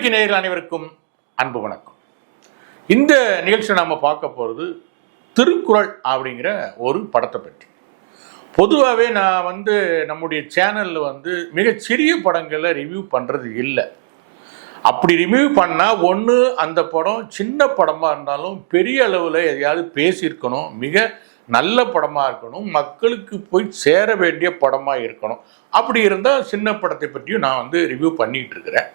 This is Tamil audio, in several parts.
நம்பிக்கை நேயர்கள் அனைவருக்கும் அன்பு வணக்கம். இந்த நிகழ்ச்சியை நம்ம பார்க்க போகிறது திருக்குறள் அப்படிங்கிற ஒரு படத்தை பற்றி. பொதுவாகவே நான் வந்து நம்முடைய சேனலில் வந்து மிகச்சிறிய படங்களை ரிவ்யூ பண்ணுறது இல்லை. அப்படி ரிவ்யூ பண்ணால் ஒன்று அந்த படம் சின்ன படமாக இருந்தாலும் பெரிய அளவில் எதையாவது பேசியிருக்கணும் மிக நல்ல படமாக இருக்கணும் மக்களுக்கு போய் சேர வேண்டிய படமாக இருக்கணும். அப்படி இருந்தால் சின்ன படத்தை பற்றியும் நான் வந்து ரிவ்யூ பண்ணிகிட்டு இருக்கிறேன்.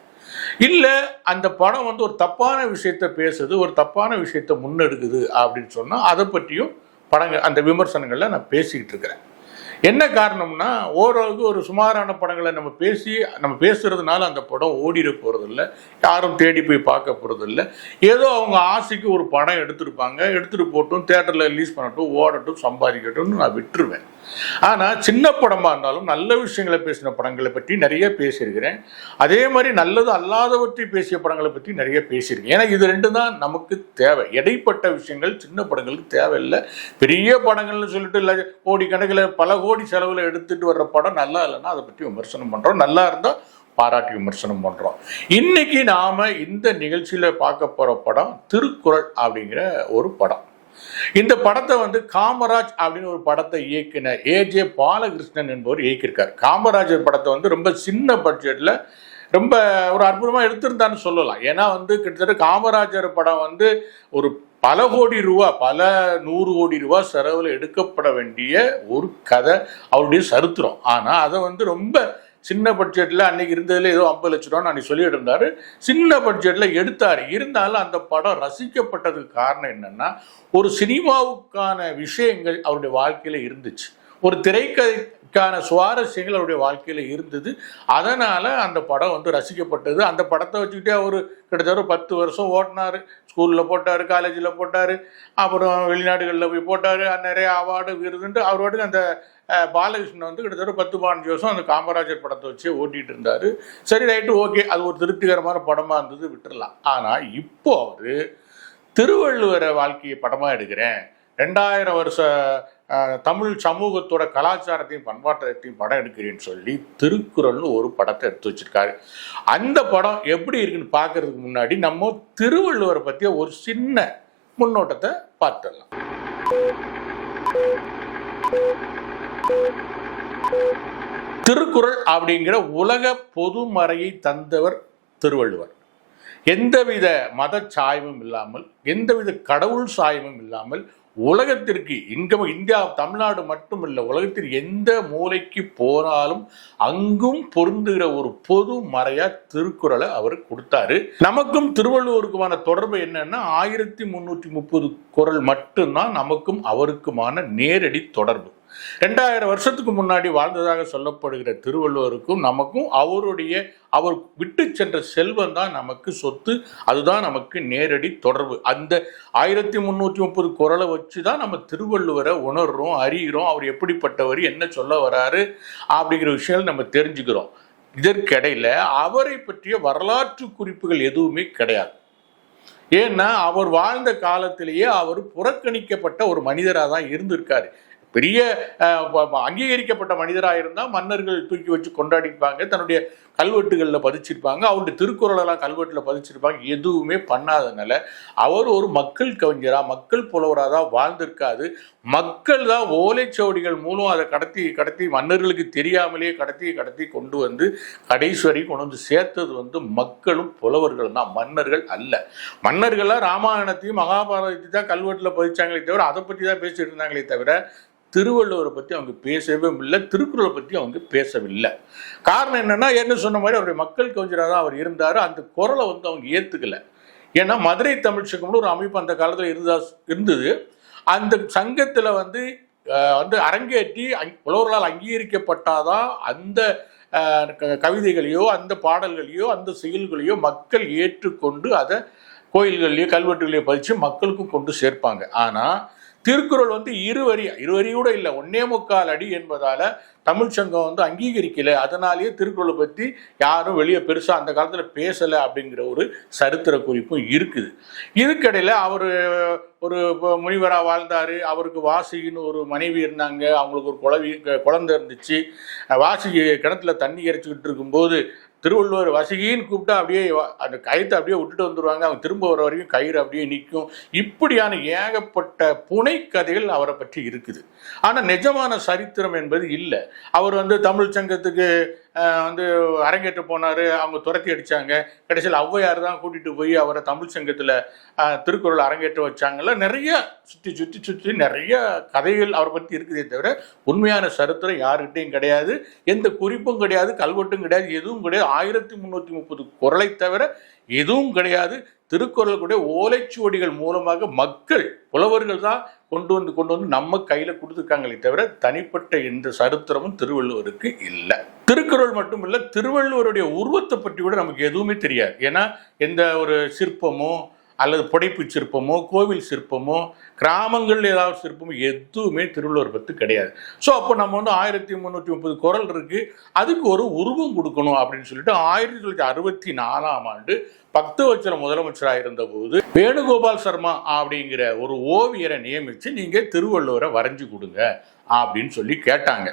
இல்லை அந்த படம் வந்து ஒரு தப்பான விஷயத்த பேசுது ஒரு தப்பான விஷயத்த முன்னெடுக்குது அப்படின்னு சொன்னால் அதை பற்றியும் படங்கள் அந்த விமர்சனங்களில் நான் பேசிக்கிட்டு இருக்கிறேன். என்ன காரணம்னா ஓரளவுக்கு ஒரு சுமாரான படங்களை நம்ம பேசி நம்ம பேசுறதுனால அந்த படம் ஓடிட போகிறதில்ல யாரும் தேடி போய் பார்க்க போகிறதில்ல ஏதோ அவங்க ஆசைக்கு ஒரு படம் எடுத்திருப்பாங்க எடுத்துகிட்டு போட்டும் தேட்டரில் ரிலீஸ் பண்ணட்டும் ஓடட்டும் சம்பாதிக்கட்டும்னு நான் விட்டுருவேன். ஆனால் சின்ன படமாக இருந்தாலும் நல்ல விஷயங்களை பேசின படங்களை பற்றி நிறைய பேசியிருக்கிறேன். அதே மாதிரி நல்லது அல்லாதவற்றை பேசிய படங்களை பற்றி நிறைய பேசியிருக்கேன். ஏன்னா இது ரெண்டு தான் நமக்கு தேவை. இடைப்பட்ட விஷயங்கள் சின்ன படங்களுக்கு தேவையில்லை. பெரிய படங்கள்னு சொல்லிட்டு இல்லை கோடி கணக்கில் பல கோடி செலவில் எடுத்துகிட்டு வர்ற படம் நல்லா இல்லைன்னா அதை பற்றி விமர்சனம் பண்ணுறோம் நல்லா இருந்தால் பாராட்டி விமர்சனம் பண்ணுறோம் இன்னைக்கு நாம் இந்த நிகழ்ச்சியில் பார்க்க போகிற படம் திருக்குறள் அப்படிங்கிற ஒரு படம். இந்த படத்தை வந்து காமராஜ் அப்படின்னு ஒரு படத்தை இயக்கின ஏஜே பாலகிருஷ்ணன் என்பவர் இயக்கியிருக்கார். காமராஜர் படத்தை வந்து ரொம்ப சின்ன பட்ஜெட்டில் ரொம்ப ஒரு அற்புதமாக எடுத்திருந்தான்னு சொல்லலாம். ஏன்னா வந்து கிட்டத்தட்ட காமராஜர் படம் வந்து ஒரு பல கோடி ரூபா பல நூறு கோடி ரூபா செலவில் எடுக்கப்பட வேண்டிய ஒரு கதை அவருடைய சரித்திரம். ஆனால் அதை வந்து ரொம்ப சின்ன பட்ஜெட்டில் அன்னைக்கு இருந்ததுல ஏதோ ஐம்பது லட்ச ரூபான்னு அன்னைக்கு சொல்லிட்டு சின்ன பட்ஜெட்டில் எடுத்தார். இருந்தாலும் அந்த படம் ரசிக்கப்பட்டதுக்கு காரணம் என்னன்னா ஒரு சினிமாவுக்கான விஷயங்கள் அவருடைய வாழ்க்கையில் இருந்துச்சு. ஒரு திரைக்கதைக்கான சுவாரஸ்யங்கள் அவருடைய வாழ்க்கையில் இருந்தது. அதனால் அந்த படம் வந்து ரசிக்கப்பட்டது. அந்த படத்தை வச்சுக்கிட்டே அவர் கிட்டத்தட்ட ஒரு பத்து வருஷம் ஓட்டினார். ஸ்கூலில் போட்டார் காலேஜில் போட்டார். அப்புறம் வெளிநாடுகளில் போய் போட்டார். நிறைய அவார்டு விருதுன்ட்டு அவரோட அந்த பாலகிருஷ்ணன் வந்து கிட்டத்தட்ட பத்து பதினஞ்சு வருஷம் அந்த காமராஜர் படத்தை வச்சு ஓட்டிகிட்டு இருந்தார். சரி ரைட்டு ஓகே. அது ஒரு திருப்திகரமான படமாக இருந்தது விட்டுறலாம். ஆனால் இப்போ அவர் திருவள்ளுவரை வாழ்க்கையை படமாக எடுக்கிறேன். ரெண்டாயிரம் வருஷ தமிழ் சமூகத்தோட கலாச்சாரத்தையும் பண்பாட்டத்தையும் படம் எடுக்கிறேன்னு சொல்லி திருக்குறள்னு ஒரு படத்தை எடுத்து வச்சிருக்காரு. அந்த படம் எப்படி இருக்குன்னு பார்க்கறதுக்கு முன்னாடி நம்ம திருவள்ளுவரை பற்றிய ஒரு சின்ன முன்னோட்டத்தை பார்த்துடலாம். திருக்குறள் அப்படிங்கிற உலக பொதுமறையை தந்தவர் திருவள்ளுவர். எந்தவித மத சாய்வும் இல்லாமல் எந்தவித கடவுள் சாயமும் இல்லாமல் உலகத்திற்கு இங்க இந்தியா தமிழ்நாடு மட்டும் இல்லை உலகத்தில் எந்த மூலைக்கு போனாலும் அங்கும் பொருந்துகிற ஒரு பொது மறையா திருக்குறளை அவர் கொடுத்தாரு. நமக்கும் திருவள்ளுவருக்குமான தொடர்பு என்னன்னா ஆயிரத்தி முன்னூற்றி முப்பது குறள் மட்டும்தான் நமக்கும் அவருக்குமான நேரடி தொடர்பு. ரெண்டாயிரம் வருஷத்துக்கு முன்னாடி வாழ்ந்ததாக சொல்லப்படுகிற திருவள்ளுவருக்கும் நமக்கும் அவருடைய அவர் விட்டு சென்ற செல்வம் தான் நமக்கு சொத்து அதுதான் நமக்கு நேரடி தொடர்பு. அந்த ஆயிரத்தி முந்நூற்றி முப்பது குரலை வச்சு தான் நம்ம திருவள்ளுவரை உணர்றோம் அறிகிறோம் அவர் எப்படிப்பட்டவர் என்ன சொல்ல வராரு அப்படிங்கிற விஷயங்கள் நம்ம தெரிஞ்சுக்கிறோம். இதற்கிடையில் அவரை பற்றிய வரலாற்று குறிப்புகள் எதுவுமே கிடையாது. ஏன்னா அவர் வாழ்ந்த காலத்திலேயே அவர் புறக்கணிக்கப்பட்ட ஒரு மனிதராக தான் இருந்திருக்காரு. பெரிய அங்கீகரிக்கப்பட்ட மனிதராக இருந்தால் மன்னர்கள் தூக்கி வச்சு கொண்டாடிப்பாங்க தன்னுடைய கல்வெட்டுகளில் பதிச்சிருப்பாங்க அவருடைய திருக்குறளெல்லாம் கல்வெட்டில் பதிச்சிருப்பாங்க எதுவுமே பண்ணாதனால அவர் ஒரு மக்கள் கவிஞராக மக்கள் புலவராக தான் வாழ்ந்திருக்காது மக்கள் தான் ஓலைச்சுவடிகள் மூலம் அதை கடத்தி கடத்தி மன்னர்களுக்கு தெரியாமலேயே கடத்தி கடத்தி கொண்டு வந்து கடைசி வரைக்கும் கொண்டு வந்து சேர்த்தது வந்து மக்களும் புலவர்கள் தான் மன்னர்கள் அல்ல. மன்னர்கள்லாம் ராமாயணத்தையும் மகாபாரதத்தையும் தான் கல்வெட்டில் பதிச்சாங்களே தவிர அதை பற்றி தான் பேசிட்டு இருந்தாங்களே தவிர திருவள்ளுவரை பற்றி அவங்க பேசவே இல்லை திருக்குறளை பற்றி அவங்க பேசவில்லை. காரணம் என்னென்னா என்ன சொன்ன மாதிரி அவருடைய மக்கள் கவிஞராக தான் அவர் இருந்தார். அந்த குரலை வந்து அவங்க ஏற்றுக்கல ஏன்னா மதுரை தமிழ் சங்கம்னு ஒரு அமைப்பு அந்த காலத்தில் இருந்தா இருந்தது. அந்த சங்கத்தில் வந்து வந்து அரங்கேற்றி அங்- புலவர்களால் அங்கீகரிக்கப்பட்டாதான் அந்த க- கவிதைகளையோ அந்த பாடல்களையோ அந்த செயல்களையோ மக்கள் ஏற்றுக்கொண்டு அதை கோயில்கள்லையோ கல்வெட்டுகளையோ பதிச்சு மக்களுக்கும் கொண்டு சேர்ப்பாங்க. ஆனால் திருக்குறள் வந்து இருவரி இருவரி கூட இல்லை. ஒன்னே முக்கால் அடி என்பதால தமிழ் சங்கம் வந்து அங்கீகரிக்கல. அதனாலேயே திருக்குறளை பற்றி யாரும் வெளியே பெருசாக அந்த காலத்தில் பேசலை அப்படிங்கிற ஒரு சரித்திர குறிப்பும் இருக்குது. இதுக்கடையில் அவர் ஒரு முனிவராக வாழ்ந்தார். அவருக்கு வாசின்னு ஒரு மனைவி இருந்தாங்க. அவங்களுக்கு ஒரு குழவி குழந்தை இருந்துச்சு. வாசி கிணத்துல தண்ணி இறைச்சிக்கிட்டு இருக்கும்போது திருவள்ளுவர் வசகின்னு கூப்பிட்டா அப்படியே அந்த கயத்தை அப்படியே விட்டுட்டு வந்துருவாங்க. அவங்க திரும்ப வர வரைக்கும் கயிறு அப்படியே நிற்கும். இப்படியான ஏகப்பட்ட புனை கதைகள் அவரை பற்றி இருக்குது. ஆனால் நிஜமான சரித்திரம் என்பது இல்லை. அவர் வந்து தமிழ் சங்கத்துக்கு வந்து அரங்கேற்ற போனார். அவங்க துரத்தி அடிச்சாங்க. கடைசியில் ஔவையார் தான் கூட்டிகிட்டு போய் அவரை தமிழ் சங்கத்தில் திருக்குறள் அரங்கேற்ற வச்சாங்கல்ல. நிறைய சுற்றி சுற்றி சுற்றி நிறைய கதைகள் அவரை பற்றி இருக்குதே தவிர உண்மையான சரித்திரம் யாருக்கிட்டையும் கிடையாது. எந்த குறிப்பும் கிடையாது கல்வெட்டும் கிடையாது எதுவும் கிடையாது. ஆயிரத்தி முந்நூற்றி முப்பது குரலை தவிர எதுவும் கிடையாது. திருக்குறள் கூட ஓலைச்சுவடிகள் மூலமாக மக்கள் புலவர்கள் தான் கொண்டு வந்து கொண்டு வந்து நம்ம கையில் கொடுத்துருக்காங்களே தவிர தனிப்பட்ட எந்த சரித்திரமும் திருவள்ளுவருக்கு இல்லை. திருக்குறள் மட்டுமில்ல திருவள்ளுவருடைய உருவத்தை பற்றி கூட நமக்கு எதுவுமே தெரியாது. ஏன்னா எந்த ஒரு சிற்பமோ அல்லது புடைப்பு சிற்பமோ கோவில் சிற்பமோ கிராமங்களில் ஏதாவது சிற்பமோ எதுவுமே திருவள்ளுவர் பற்றி கிடையாது. ஸோ அப்போ நம்ம வந்து ஆயிரத்தி முந்நூற்றி முப்பது குரல் இருக்கு. அதுக்கு ஒரு உருவம் கொடுக்கணும் அப்படின்னு சொல்லிட்டு ஆயிரத்தி தொள்ளாயிரத்தி அறுபத்தி நாலாம் ஆண்டு பக்தவச்சல முதலமைச்சராக இருந்தபோது வேணுகோபால் சர்மா அப்படிங்கிற ஒரு ஓவியரை நியமித்து நீங்கள் திருவள்ளுவரை வரைஞ்சு கொடுங்க. அப்படின்னு சொல்லி கேட்டாங்க.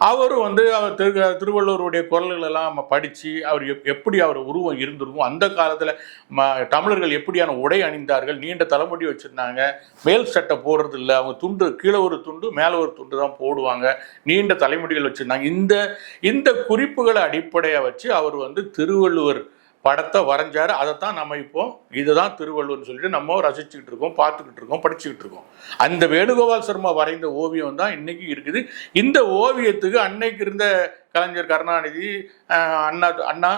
அவரும் வந்து அவர் திரு திருவள்ளுவருடைய குரல்கள் எல்லாம் படித்து அவர் எப் எப்படி அவர் உருவம் இருந்திருக்கும் அந்த காலத்தில் ம தமிழர்கள் எப்படியான உடை அணிந்தார்கள் நீண்ட தலைமுடி வச்சுருந்தாங்க மேல் சட்டை போடுறது இல்லை அவங்க துண்டு கீழே ஒரு துண்டு மேலே ஒரு துண்டு தான் போடுவாங்க நீண்ட தலைமுடிகள் வச்சுருந்தாங்க. இந்த இந்த குறிப்புகளை அடிப்படையாக வச்சு அவர் வந்து திருவள்ளுவர் படத்தை வரைஞ்சாரு. அதைத்தான் நம்ம இப்போ இதுதான் திருவள்ளுவர்னு சொல்லிட்டு நம்ம ரசிச்சுக்கிட்டு இருக்கோம் பார்த்துக்கிட்டு இருக்கோம் படிச்சுக்கிட்டு இருக்கோம். அந்த வேணுகோபால் சர்மா வரைந்த ஓவியம் தான் இன்னைக்கு இருக்குது. இந்த ஓவியத்துக்கு அன்னைக்கு இருந்த கலைஞர் கருணாநிதி அண்ணா அண்ணா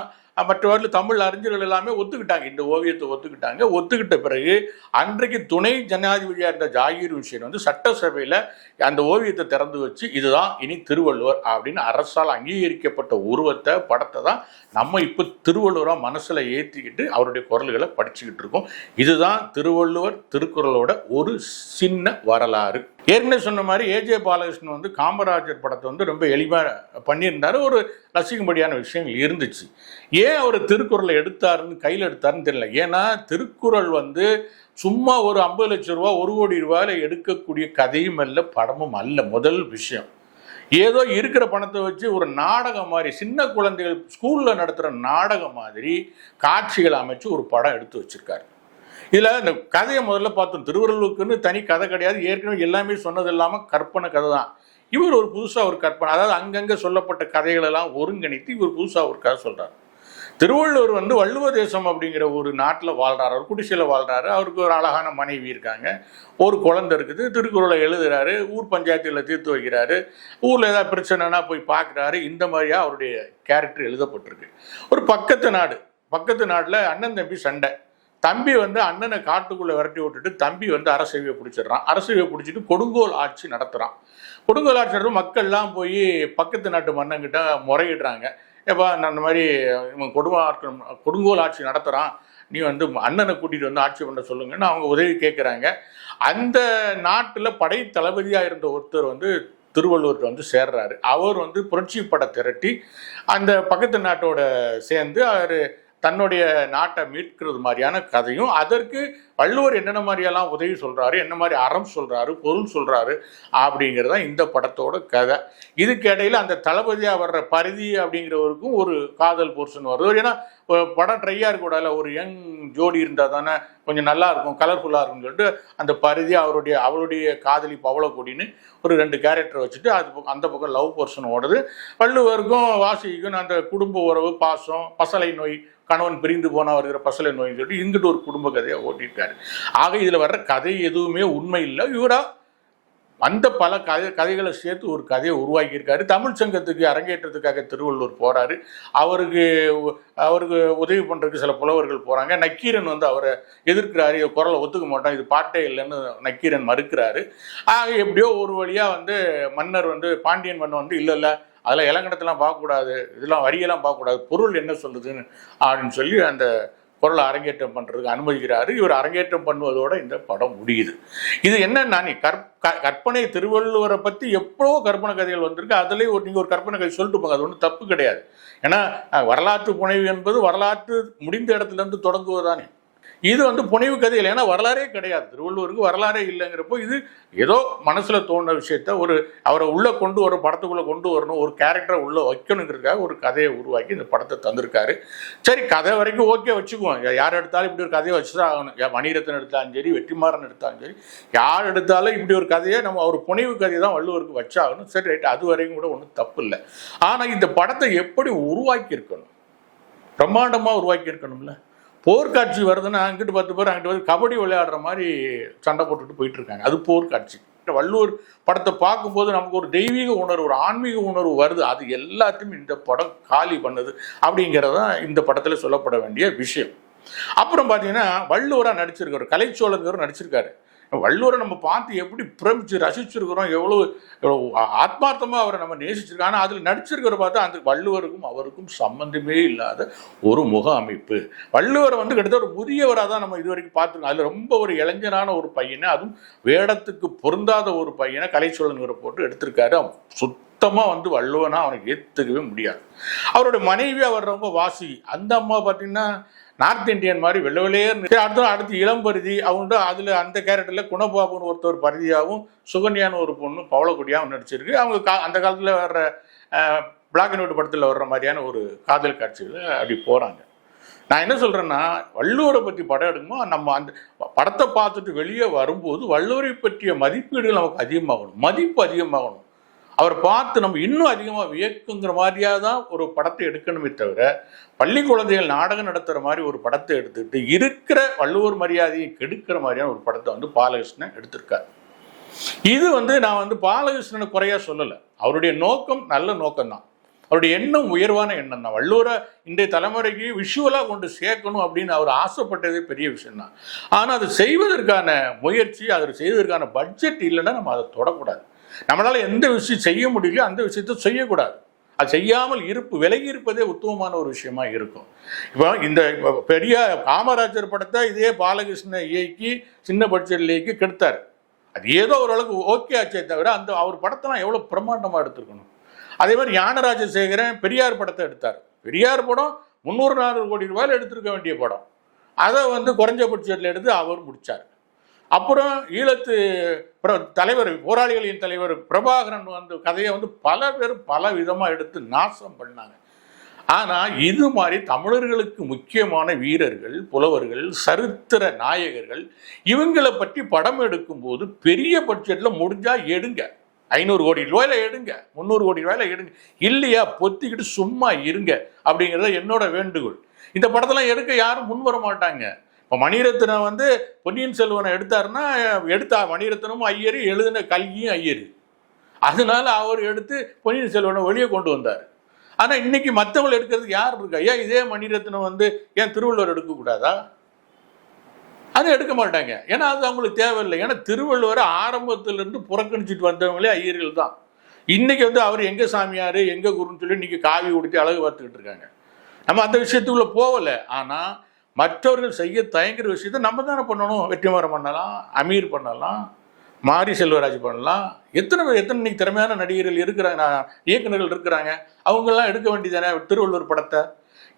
மற்றவர்கள் தமிழ் அறிஞர்கள் எல்லாமே ஒத்துக்கிட்டாங்க. இந்த ஓவியத்தை ஒத்துக்கிட்டாங்க. ஒத்துக்கிட்ட பிறகு அன்றைக்கு துணை ஜனாதிபதியாக இருந்த ஜாகீர் விஷயம் வந்து சட்டசபையில் அந்த ஓவியத்தை திறந்து வச்சு இதுதான் இனி திருவள்ளுவர் அப்படின்னு அரசால் அங்கீகரிக்கப்பட்ட உருவத்தை படத்தை தான் நம்ம இப்போ திருவள்ளுவராக மனசில் ஏற்றிக்கிட்டு அவருடைய குரல்களை படிச்சுக்கிட்டு இருக்கோம். இதுதான் திருவள்ளுவர் திருக்குறளோட ஒரு சின்ன வரலாறு. ஏற்கனவே சொன்ன மாதிரி ஏஜே பாலகிருஷ்ணன் வந்து காமராஜர் படத்தை வந்து ரொம்ப எளிமையாக பண்ணியிருந்தாரு. ஒரு ரசிக்கும்படியான விஷயங்கள் இருந்துச்சு. ஏன் அவர் திருக்குறளை எடுத்தாருன்னு கையில் எடுத்தாருன்னு தெரியல. ஏன்னா திருக்குறள் வந்து சும்மா ஒரு ஐம்பது லட்சம் ரூபா ஒரு கோடி ரூபாயில எடுக்கக்கூடிய கதையும் அல்ல படமும் அல்ல. முதல் விஷயம். ஏதோ இருக்கிற பணத்தை வச்சு ஒரு நாடகம் மாதிரி சின்ன குழந்தைகள் ஸ்கூலில் நடத்துகிற நாடகம் மாதிரி காட்சிகளை அமைச்சு ஒரு படம் எடுத்து வச்சுருக்காரு. இதில் இந்த கதையை முதல்ல பார்த்தோம். திருவள்ளுவருக்குன்னு தனி கதை கிடையாது. ஏற்கனவே எல்லாமே சொன்னது இல்லாமல் கற்பனை கதை தான். இவர் ஒரு புதுசாக ஒரு கற்பனை அதாவது அங்கங்கே சொல்லப்பட்ட கதைகளெல்லாம் ஒருங்கிணைத்து இவர் புதுசாக ஒரு கதை சொல்கிறார் திருவள்ளுவர் வந்து வள்ளுவ தேசம் அப்படிங்கிற ஒரு நாட்டில் வாழ்கிறார் அவர் குடிசையில் வாழ்கிறாரு அவருக்கு ஒரு அழகான மனைவி இருக்காங்க. ஒரு குழந்தை இருக்குது. திருக்குறளை எழுதுகிறாரு ஊர் பஞ்சாயத்தில் தீர்த்து வைக்கிறாரு. ஊரில் ஏதாவது பிரச்சனைனா போய் பார்க்குறாரு. இந்த மாதிரியா அவருடைய கேரக்டர் எழுதப்பட்டிருக்கு. ஒரு பக்கத்து நாடு. பக்கத்து நாட்டில் அண்ணன் தம்பி சண்டை. தம்பி வந்து அண்ணனை காட்டுக்குள்ளே விரட்டி விட்டுட்டு தம்பி வந்து அரசவையை பிடிச்சிடுறான். அரசவையை பிடிச்சிட்டு கொடுங்கோல் ஆட்சி நடத்துகிறான் கொடுங்கோல் ஆட்சி நடத்தும் மக்கள்லாம் போய் பக்கத்து நாட்டு மன்னங்கிட்ட முறையிடுறாங்க. எப்போ நான் மாதிரி இவன் கொடுங்கோல் ஆட்சி கொடுங்கோல் ஆட்சி நடத்துகிறான் நீ வந்து அண்ணனை கூட்டிகிட்டு வந்து ஆட்சி பண்ண சொல்லுங்கன்னு அவங்க உதவி கேட்குறாங்க அந்த நாட்டில் படை தளபதியாக இருந்த ஒருத்தர் வந்து திருவள்ளூர்கிட்ட வந்து சேர்றாரு. அவர் வந்து புரட்சி படை திரட்டி அந்த பக்கத்து நாட்டோட சேர்ந்து அவர் தன்னுடைய நாட்டை மீட்கிறது மாதிரியான கதையும் அதற்கு வள்ளுவர் என்னென்ன மாதிரியெல்லாம் உதவி சொல்கிறாரு என்ன மாதிரி அறம் சொல்கிறாரு பொருள் சொல்கிறாரு அப்படிங்கிறது தான் இந்த படத்தோட கதை. இதுக்கு அந்த தளபதியாக வர்ற பரிதி அப்படிங்கிறவருக்கும் ஒரு காதல் போர்ஷன் வருது. ஏன்னா படம் ட்ரையாக இருக்கக்கூடாதுல ஒரு யங் ஜோடி இருந்தால் தானே கொஞ்சம் நல்லா இருக்கும் கலர்ஃபுல்லாக இருக்கும்னு சொல்லிட்டு அந்த பரிதி அவருடைய அவருடைய காதலி கூடின்னு ஒரு ரெண்டு கேரக்டர் வச்சுட்டு அது பக்கம் அந்த பக்கம் லவ் போர்ஷன் ஓடுது. வள்ளுவருக்கும் வாசிக்கும் அந்த குடும்ப உறவு பாசம் பசலை நோய் கணவன் பிரிந்து போனால் வருகிற பசலை நோய்னு சொல்லிட்டு இங்கிட்டு ஒரு குடும்ப கதையை ஓட்டிட்டாரு. ஆக இதில் வர்ற கதை எதுவுமே உண்மை இல்லை. இவரா அந்த பல கதை கதைகளை சேர்த்து ஒரு கதையை உருவாக்கியிருக்காரு. தமிழ் சங்கத்துக்கு அரங்கேற்றத்துக்காக திருவள்ளூர் போறாரு. அவருக்கு அவருக்கு உதவி பண்றதுக்கு சில புலவர்கள் போறாங்க. நக்கீரன் வந்து அவரை எதிர்க்கிறாரு. குரலை ஒத்துக்க மாட்டோம் இது பாட்டே இல்லைன்னு நக்கீரன் மறுக்கிறாரு. ஆக எப்படியோ ஒரு வழியா வந்து மன்னர் வந்து பாண்டியன் மன்னன் வந்து இல்லை இல்லை அதெல்லாம் இளங்கடத்தெல்லாம் பார்க்கக்கூடாது இதெல்லாம் வரியெல்லாம் பார்க்கக்கூடாது பொருள் என்ன சொல்லுதுன்னு அப்படின்னு சொல்லி அந்த குரலை அரங்கேற்றம் பண்ணுறதுக்கு அனுமதிக்கிறாரு. இவர் அரங்கேற்றம் பண்ணுவதோட இந்த படம் முடியுது. இது என்னன்னா நீ கற் க- கற்பனை திருவள்ளுவரை பற்றி எப்போ கற்பனை கதைகள் வந்திருக்கு. அதுலேயே ஒரு நீங்கள் ஒரு கற்பனை கதை சொல்லிட்டு போங்க. அது ஒன்றும் தப்பு கிடையாது. ஏன்னா வரலாற்று புனைவு என்பது வரலாற்று முடிந்த இடத்துலேருந்து தொடங்குவதுதானே. இது வந்து புனைவு கதை இல்லை. ஏன்னா வரலாறே கிடையாது. திருவள்ளுவருக்கு வரலாறே இல்லைங்கிறப்போ இது ஏதோ மனசில் தோன்ற விஷயத்த ஒரு அவரை உள்ளே கொண்டு வர படத்துக்குள்ளே கொண்டு வரணும் ஒரு கேரக்டரை உள்ளே வைக்கணுங்கிறதுக்காக ஒரு கதையை உருவாக்கி இந்த படத்தை தந்திருக்காரு. சரி கதை வரைக்கும் ஓகே வச்சுக்குவோம். யார் எடுத்தாலும் இப்படி ஒரு கதையை வச்சு தான் ஆகணும். யா- மணிரத்னம் எடுத்தாலும் சரி வெற்றிமாறன் எடுத்தாலும் சரி யார் எடுத்தாலும் இப்படி ஒரு கதையை நம்ம ஒரு புனைவு கதையை தான் வள்ளுவருக்கு வச்சாகணும். சரி ரைட் அது வரைக்கும் கூட ஒன்றும் தப்பு இல்லை. ஆனால் இந்த படத்தை எப்படி உருவாக்கியிருக்கணும்? பிரம்மாண்டமாக உருவாக்கியிருக்கணும்ல. போர்க்காட்சி வருதுன்னா அங்கிட்டு பத்து பேர் அங்கிட்டு வந்து கபடி விளையாடுற மாதிரி சண்டை போட்டுட்டு போயிட்டு இருக்காங்க அது போர்க்காட்சி. வள்ளுவர் படத்தை பார்க்கும்போது நமக்கு ஒரு தெய்வீக உணர்வு ஒரு ஆன்மீக உணர்வு வருது. அது எல்லாத்தையும் இந்த படம் காலி பண்ணுது அப்படிங்கிறது தான் இந்த படத்தில் சொல்லப்பட வேண்டிய விஷயம். அப்புறம் பார்த்தீங்கன்னா வள்ளுவராக நடிச்சிருக்காரு கலைச்சோழங்கிறவர் நடிச்சிருக்காரு. வள்ளுவரை நம்ம பார்த்து எப்படி பிரமிச்சு ரசிச்சிருக்கிறோம் எவ்வளோ எவ்வளோ ஆத்மார்த்தமாக அவரை நம்ம நேசிச்சிருக்கோம். ஆனால் அதில் நடிச்சிருக்கிற பார்த்தா அந்த வள்ளுவருக்கும் அவருக்கும் சம்மந்தமே இல்லாத ஒரு முக அமைப்பு. வள்ளுவரை வந்து கிட்டத்தட்ட ஒரு முதியவராக தான் நம்ம இது வரைக்கும் பார்த்துருக்கோம். அதில் ரொம்ப ஒரு இளைஞரான ஒரு பையனை அதுவும் வேடத்துக்கு பொருந்தாத ஒரு பையனை கலைச்சோழனுங்கிற போட்டு எடுத்திருக்காரு. சுத்தமாக வந்து வள்ளுவனா அவனுக்கு ஏற்றுக்கவே முடியாது. அவருடைய மனைவி அவர் ரொம்ப வாசி அந்த அம்மா பார்த்தீங்கன்னா நார்த் இந்தியன் மாதிரி வெள்ள வெளியே சரி, அடுத்து அடுத்து இளம்பருதி அவங்க அதில் அந்த கேரக்டரில் குணபாபுன்னு ஒருத்தர் பருதியாகவும் சுகன்யான்னு ஒரு பொண்ணு பவளக்குடியாகவும் நடிச்சிருக்கு. அவங்க கா அந்த காலத்தில் வர்ற பிளாக் அண்ட் ஒயிட் படத்தில் வர்ற மாதிரியான ஒரு காதல் காட்சிகளை அப்படி போகிறாங்க நான் என்ன சொல்கிறேன்னா வள்ளுவரை பற்றி படம் எடுக்குமோ நம்ம அந்த படத்தை பார்த்துட்டு வெளியே வரும்போது வள்ளுவரை பற்றிய மதிப்பீடுகள் நமக்கு அதிகமாகணும். மதிப்பு அதிகமாகணும். அவரை பார்த்து நம்ம இன்னும் அதிகமாக வியக்குங்கிற மாதிரியாக தான் ஒரு படத்தை எடுக்கணுமே தவிர பள்ளி குழந்தைகள் நாடகம் நடத்துகிற மாதிரி ஒரு படத்தை எடுத்துக்கிட்டு இருக்கிற வள்ளுவர் மரியாதையை கெடுக்கிற மாதிரியான ஒரு படத்தை வந்து பாலகிருஷ்ணன் எடுத்திருக்கார். இது வந்து நான் வந்து பாலகிருஷ்ணனை குறையாக சொல்லலை. அவருடைய நோக்கம் நல்ல நோக்கம்தான். அவருடைய எண்ணம் உயர்வான எண்ணம் தான் வள்ளுவரை இன்றைய தலைமுறைக்கு விஷுவலாக கொண்டு சேர்க்கணும் அப்படின்னு அவர் ஆசைப்பட்டதே பெரிய விஷயம்தான். ஆனால் அது செய்வதற்கான முயற்சி அதை செய்வதற்கான பட்ஜெட் இல்லைன்னா நம்ம அதை தொடக்கூடாது. நம்மளால் எந்த விஷயம் செய்ய முடியலையோ அந்த விஷயத்தை செய்யக்கூடாது. அது செய்யாமல் இருப்பு விலகி இருப்பதே உத்தமமான ஒரு விஷயமா இருக்கும். இப்போ இந்த பெரிய காமராஜர் படத்தை இதே பாலகிருஷ்ண இயக்கி சின்ன பட்ஜெட்ல இயக்கி கெடுத்தார். அது ஏதோ ஓரளவுக்கு ஓகே ஆச்சே தவிர அந்த அவர் படத்தெல்லாம் எவ்வளோ பிரம்மாண்டமாக எடுத்துருக்கணும். அதே மாதிரி ஞானராஜசேகரன் பெரியார் படத்தை எடுத்தார். பெரியார் படம் முந்நூறு நானூறு கோடி ரூபாயில் எடுத்திருக்க வேண்டிய படம். அதை வந்து குறைஞ்ச பட்ஜெட்டில் எடுத்து அவர் முடித்தார் அப்புறம் ஈழத்து பிர- தலைவர் போராளிகளின் தலைவர் பிரபாகரன் வந்து கதையை வந்து பல பேர் பல விதமாக எடுத்து நாசம் பண்ணாங்க. ஆனால் இது மாதிரி தமிழர்களுக்கு முக்கியமான வீரர்கள் புலவர்கள் சரித்திர நாயகர்கள் இவங்களை பற்றி படம் எடுக்கும்போது பெரிய பட்ஜெட்டில் முடிஞ்சால் எடுங்க. ஐநூறு கோடி ரூபாயில எடுங்க. முந்நூறு கோடி ரூபாயில எடுங்க. இல்லையா பொத்திக்கிட்டு சும்மா இருங்க அப்படிங்கிறத என்னோட வேண்டுகோள். இந்த படத்தெல்லாம் எடுக்க யாரும் முன் வர மாட்டாங்க. இப்போ மணிரத்னம் வந்து பொன்னியின் செல்வனை எடுத்தாருன்னா எடுத்தா மணிரத்னமும் ஐயரு எழுதின கல்வியும் ஐயரு. அதனால அவர் எடுத்து பொன்னியின் செல்வனை வெளியே கொண்டு வந்தார். ஆனால் இன்னைக்கு மற்றவங்க எடுக்கிறதுக்கு யார் இருக்கா? ஏன் இதே மணிரத்னம் வந்து ஏன் திருவள்ளுவர் எடுக்கக்கூடாதா அது எடுக்க மாட்டாங்க. ஏன்னா அது அவங்களுக்கு தேவையில்லை. ஏன்னா திருவள்ளுவரை ஆரம்பத்திலிருந்து புறக்கணிச்சிட்டு வந்தவங்களே ஐயர்கள் தான். இன்னைக்கு வந்து அவர் எங்க சாமியார் எங்க குருன்னு சொல்லி இன்னைக்கு காவி கொடுத்து அழகு பார்த்துக்கிட்டு இருக்காங்க. நம்ம அந்த விஷயத்துக்குள்ள போகலை. ஆனால் மற்றவர்கள் செய்ய தயங்குற விஷயத்தை நம்ம தானே பண்ணணும். வெற்றிமாறன் பண்ணலாம் அமீர் பண்ணலாம் மாரி செல்வராஜ் பண்ணலாம். எத்தனை பேர் எத்தனை இன்னைக்கு திறமையான நடிகர்கள் இருக்கிறாங்க நான் இருக்கிறாங்க. அவங்கெல்லாம் எடுக்க வேண்டியதானே திருவள்ளுவர் படத்தை.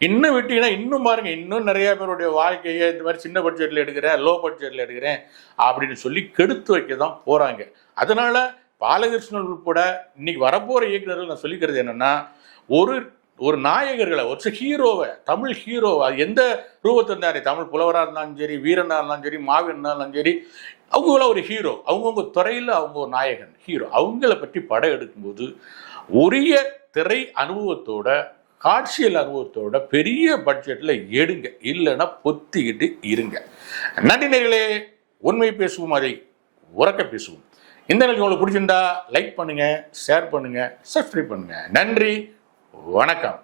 இன்னும் விட்டீங்கன்னா இன்னும் பாருங்க இன்னும் நிறைய பேருடைய வாழ்க்கையை இந்த மாதிரி சின்ன பட்ஜெட்டில் எடுக்கிறேன் லோ பட்ஜெட்டில் எடுக்கிறேன் அப்படின்னு சொல்லி கெடுத்து வைக்க தான் போகிறாங்க அதனால பாலகிருஷ்ணன் உட்பட இன்னைக்கு வரப்போகிற இயக்குநர்கள் நான் சொல்லிக்கிறது என்னன்னா ஒரு ஒரு நாயகர்களை ஒரு ஹீரோவை தமிழ் ஹீரோவை எந்த ரூபத்தில் இருந்தாரு தமிழ் புலவராக இருந்தாலும் சரி வீரனாக இருந்தாலும் சரி மாவீரனாக இருந்தாலும் சரி அவங்கள ஒரு ஹீரோ அவங்கவுங்க துறையில் அவங்க ஒரு நாயகன் ஹீரோ. அவங்கள பற்றி படம் எடுக்கும்போது உரிய திரை அனுபவத்தோட காட்சியல் அனுபவத்தோட பெரிய பட்ஜெட்டில் எடுங்க. இல்லைன்னா பொத்திக்கிட்டு இருங்க. நன்றி நேர்களே. உண்மை பேசுவோம் அதை உறக்க பேசுவோம். இந்த நிகழ்ச்சி உங்களுக்கு பிடிச்சிருந்தா லைக் பண்ணுங்கள் ஷேர் பண்ணுங்கள் சப்ஸ்கிரைப் பண்ணுங்கள் நன்றி. வணக்கம்.